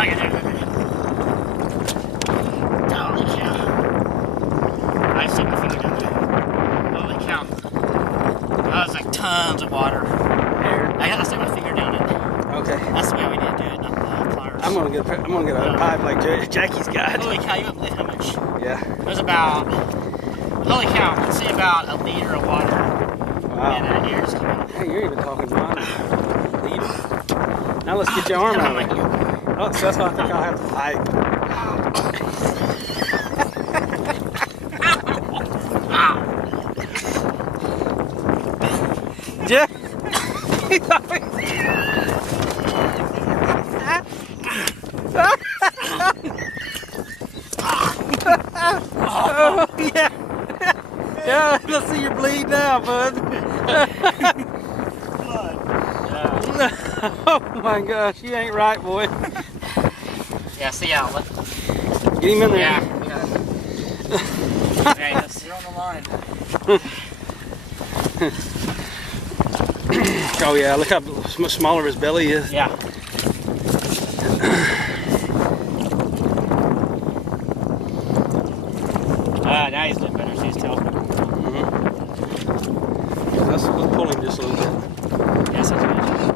Holy cow. I stuck my finger down there. Holy cow. That was like tons of water. I gotta stick my finger down it. Okay. That's the way we need to do it, not the pliers. I'm gonna get a pipe like Jackie's got. Holy cow, you wouldn't believe how much. Yeah. There's about, holy cow, let's say about a liter of water. Wow. And that here just came out. Hey, you're even talking water. Now let's get your arm out of it. Oh, so that's why I think I'll have to pipe. Jeff. Oh, yeah. Yeah, let's see your bleed now, bud. Oh my gosh, you ain't right, boy. Yeah, see outlet. Get him in there. Yeah. Alright, you're on the line. Oh yeah, look how much smaller his belly is. Yeah. Now he's doing better. See his tail. Let's pull him just a little bit. Yes, that's good.